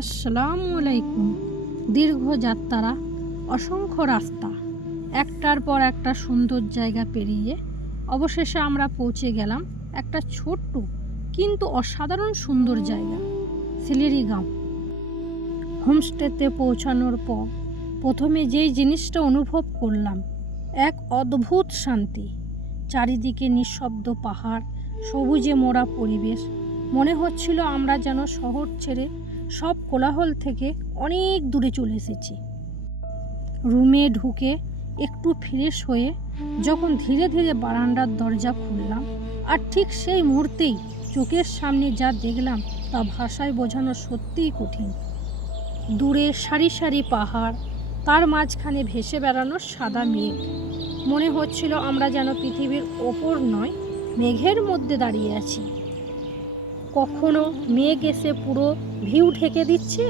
আসসালামু আলাইকুম। দীর্ঘ যাত্রা, অসংখ্য রাস্তা, একটার পর একটা সুন্দর জায়গা পেরিয়ে অবশেষে আমরা পৌঁছে গেলাম একটা ছোট্ট কিন্তু অসাধারণ সুন্দর জায়গা, সিলেরিগাঁও। হোমস্টেতে পৌঁছানোর পর প্রথমে যেই জিনিসটা অনুভব করলাম, এক অদ্ভুত শান্তি। চারিদিকে নিঃশব্দ পাহাড়, সবুজে মোড়া পরিবেশ। মনে হচ্ছিল আমরা যেন শহর ছেড়ে সব কোলাহল থেকে অনেক দূরে চলে এসেছি। রুমে ঢুকে একটু ফ্রেশ হয়ে যখন ধীরে ধীরে বারান্দার দরজা খুললাম, আর ঠিক সেই মুহূর্তেই চোখের সামনে যা দেখলাম তা ভাষায় বোঝানো সত্যিই কঠিন। দূরে সারি সারি পাহাড়, তার মাঝখানে ভেসে বেড়ানো সাদা মেঘ। মনে হচ্ছিল আমরা যেন পৃথিবীর ওপর নয়, মেঘের মধ্যে দাঁড়িয়ে আছি। কখনো মেঘ এসে পুরো ভিউ ঢেকে দিচ্ছে,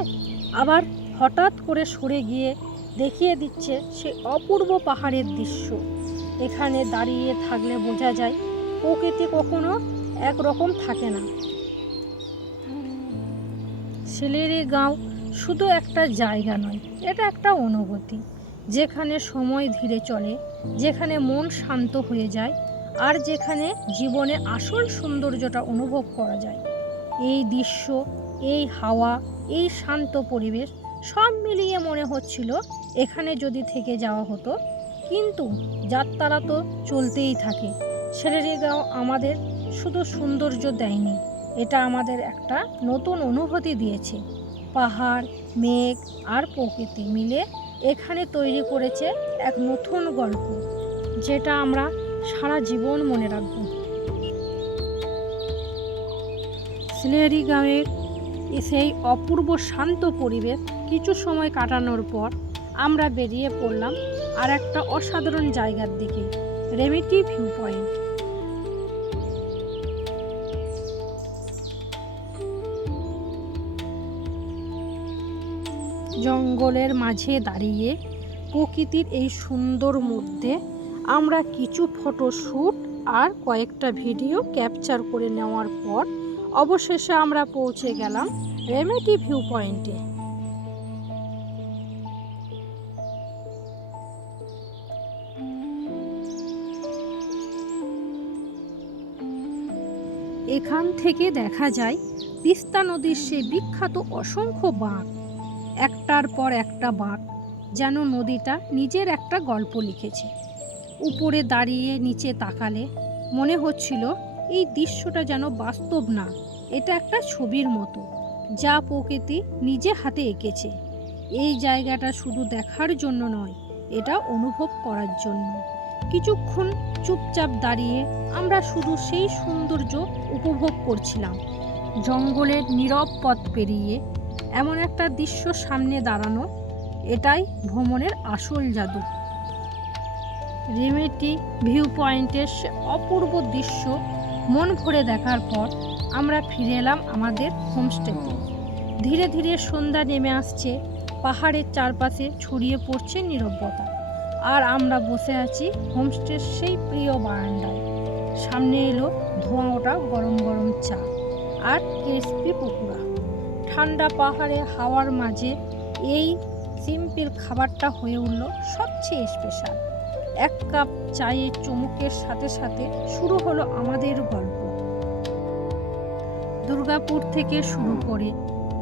আবার হঠাৎ করে সরে গিয়ে দেখিয়ে দিচ্ছে সেই অপূর্ব পাহাড়ের দৃশ্য। এখানে দাঁড়িয়ে থাকলে বোঝা যায় প্রকৃতি কখনো একরকম থাকে না। সিলেরিগাঁও শুধু একটা জায়গা নয়, এটা একটা অনুভূতি, যেখানে সময় ধীরে চলে, যেখানে মন শান্ত হয়ে যায়, আর যেখানে জীবনের আসল সৌন্দর্যটা অনুভব করা যায়। এই দৃশ্য, এই হাওয়া, এই শান্ত পরিবেশ সব মিলিয়ে মনে হচ্ছিল এখানে যদি থেকে যাওয়া হতো। কিন্তু যাত্রা তো চলতেই থাকে। সিলেরিগাঁও আমাদের শুধু সৌন্দর্য দেয়নি, এটা আমাদের একটা নতুন অনুভূতি দিয়েছে। পাহাড়, মেঘ আর প্রকৃতি মিলে এখানে তৈরি করেছে এক নতুন গল্প, যেটা আমরা সারা জীবন মনে রাখব। সিলেরিগাঁওয়ের সেই অপূর্ব শান্ত পরিবেশ কিছু সময় কাটানোর পর আমরা বেরিয়ে পড়লাম আর একটা অসাধারণ জায়গার দিকে, রেমেটি ভিউ পয়েন্ট। জঙ্গলের মাঝে দাঁড়িয়ে প্রকৃতির এই সুন্দর মধ্যে আমরা কিছু ফটোশ্যুট আর কয়েকটা ভিডিও ক্যাপচার করে নেওয়ার পর অবশেষে আমরা পৌঁছে গেলাম রেমেটি ভিউ পয়েন্টে। এখান থেকে দেখা যায় তিস্তা নদীর সেই বিখ্যাত অসংখ্য বাঁক, একটার পর একটা বাঁক, যেন নদীটা নিজের একটা গল্প লিখেছে। উপরে দাঁড়িয়ে নিচে তাকালে মনে হচ্ছিল এই দৃশ্যটা যেন বাস্তব না, এটা একটা ছবির মতো, যা প্রকৃতি নিজে হাতে এঁকেছে। এই জায়গাটা শুধু দেখার জন্য নয়, এটা অনুভব করার জন্য। কিছুক্ষণ চুপচাপ দাঁড়িয়ে আমরা শুধু সেই সৌন্দর্য উপভোগ করছিলাম। জঙ্গলের নীরব পথ পেরিয়ে এমন একটা দৃশ্য সামনে দাঁড়ানো, এটাই ভ্রমণের আসল জাদু। রেমেটি ভিউ পয়েন্টের সে অপূর্ব দৃশ্য মন ভরে দেখার পর আমরা ফিরে এলাম আমাদের হোমস্টেতে। ধীরে ধীরে সন্ধ্যা নেমে আসছে, পাহাড়ের চারপাশে ছড়িয়ে পড়ছে নীরবতা, আর আমরা বসে আছি হোমস্টের সেই প্রিয় বারান্দায়। সামনে এলো ধোঁয়া ওঠা গরম গরম চা আর ক্রিস্পি পকোড়া। ঠান্ডা পাহাড়ে হাওয়ার মাঝে এই সিম্পল খাবারটা হয়ে উঠল সবচেয়ে স্পেশাল। এক কাপ চায়ের চুমুকের সাথে সাথে শুরু হলো আমাদের গল্প। দুর্গাপুর থেকে শুরু করে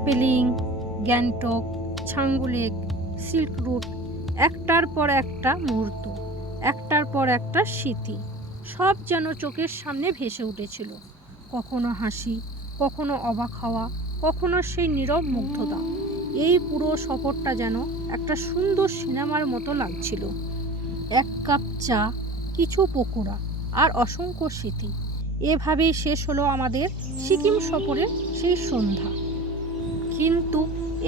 Pelling, Gangtok, Changu lake, silk route, একটার পর একটা মুহূর্ত, একটার পর একটা স্মৃতি, সব যেন চোখের সামনে ভেসে উঠেছিল। কখনো হাসি, কখনো অবাক হওয়া, কখনো সেই নীরব মুগ্ধতা। এই পুরো সফরটা যেন একটা সুন্দর সিনেমার মতো লাগছিল। এক কাপ চা, কিছু পকোড়া আর অসংখ্য স্মৃতি, এভাবেই শেষ হলো আমাদের সিকিম সফরের সেই সন্ধ্যা। কিন্তু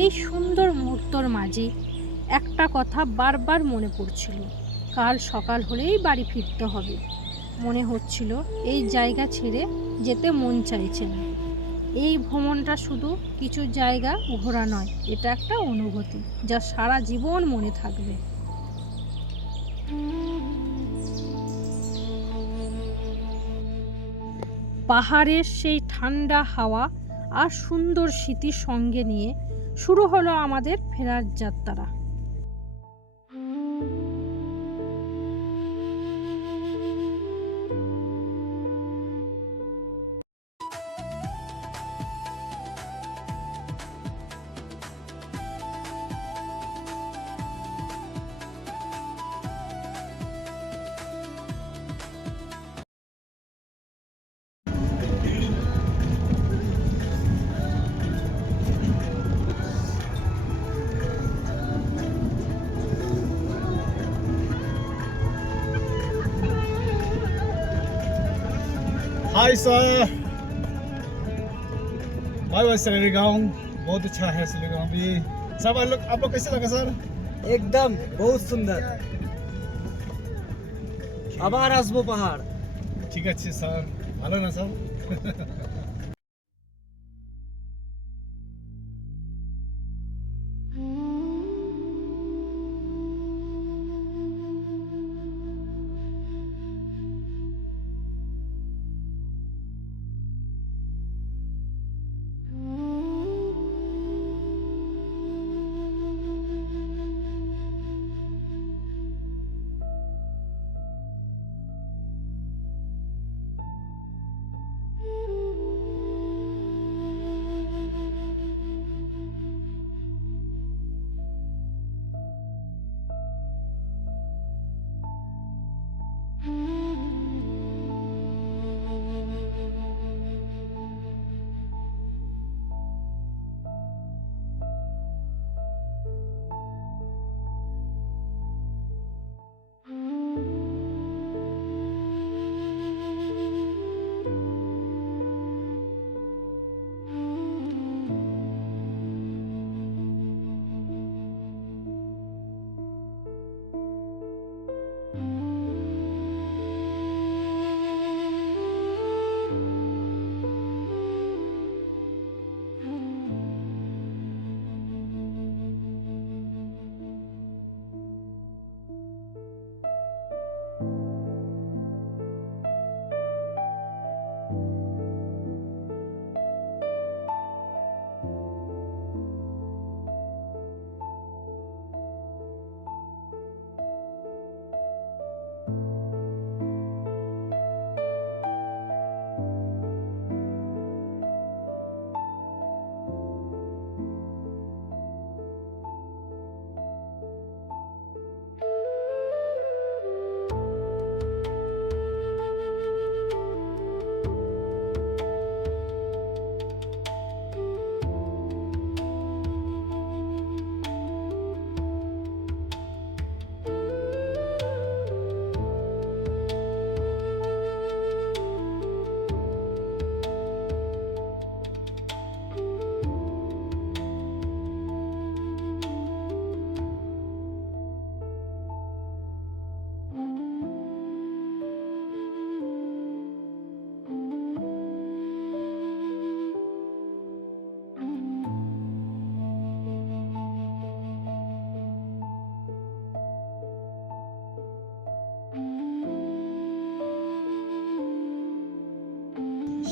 এই সুন্দর মুহূর্তর মাঝে একটা কথা বারবার মনে পড়ছিল, কাল সকাল হলেই বাড়ি ফিরতে হবে। মনে হচ্ছিল এই জায়গা ছেড়ে যেতে মন চাইছে না। এই ভ্রমণটা শুধু কিছু জায়গা ঘোরা নয়, এটা একটা অনুভূতি যা সারা জীবন মনে থাকবে। পাহাড়ের সেই ঠান্ডা হাওয়া আর সুন্দর স্মৃতির সঙ্গে নিয়ে শুরু হলো আমাদের ফেরার যাত্রা। हाय सर, भाई भाई सिलेगांव बहुत अच्छा है। सिलेगांव भी सब आप लोग कैसे लगा सर? एकदम बहुत सुंदर। আবার আসবো পাহাড়। ঠিক আছে স্যার, ভালো না স্যার?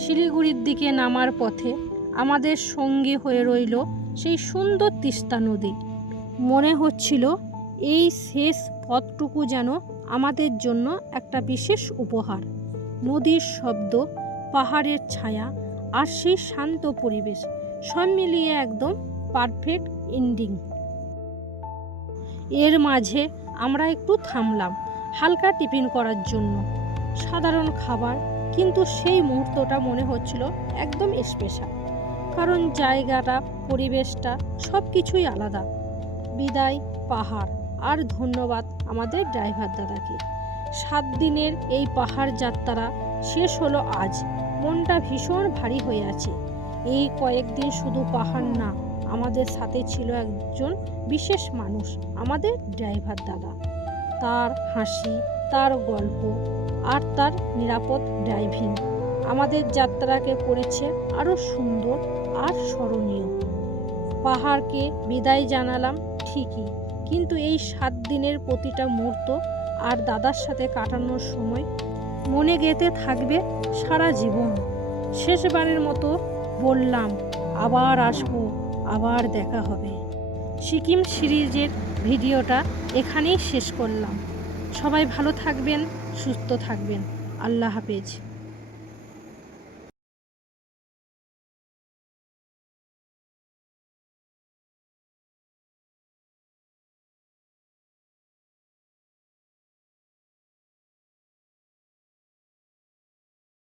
শিলিগুড়ির দিকে নামার পথে আমাদের সঙ্গী হয়ে রইল সেই সুন্দর তিস্তা নদী। মনে হচ্ছিল এই শেষ পথটুকু যেন আমাদের জন্য একটা বিশেষ উপহার। নদীর শব্দ, পাহাড়ের ছায়া আর সেই শান্ত পরিবেশ সব মিলিয়ে একদম পারফেক্ট এন্ডিং। এর মাঝে আমরা একটু থামলাম হালকা টিফিন করার জন্য। সাধারণ খাবার, কিন্তু সেই মুহূর্তটা মনে হচ্ছিল একদম স্পেশাল, কারণ জায়গাটা, পরিবেশটা সব কিছুই আলাদা। বিদায় পাহাড়, আর ধন্যবাদ আমাদের ড্রাইভার দাদাকে। 7 দিনের এই পাহাড় যাত্রা শেষ হলো আজ। মনটা ভীষণ ভারী হয়ে আছে। এই কয়েকদিন শুধু পাহাড় না, আমাদের সাথে ছিল একজন বিশেষ মানুষ, আমাদের ড্রাইভার দাদা। তার হাসি, তার গল্প আর তার নিরাপদ ড্রাইভিং আমাদের যাত্রাকে করেছে আরও সুন্দর আর স্মরণীয়। পাহাড়কে বিদায় জানালাম ঠিকই, কিন্তু এই 7 দিনের প্রতিটা মুহূর্ত আর দাদার সাথে কাটানোর সময় মনে গেঁথে থাকবে সারা জীবন। শেষবারের মতো বললাম, আবার আসবো, আবার দেখা হবে। সিকিম সিরিজের ভিডিওটা এখানেই শেষ করলাম। সবাই ভালো থাকবেন, সুস্থ থাকবেন। আল্লাহ হাফেজ।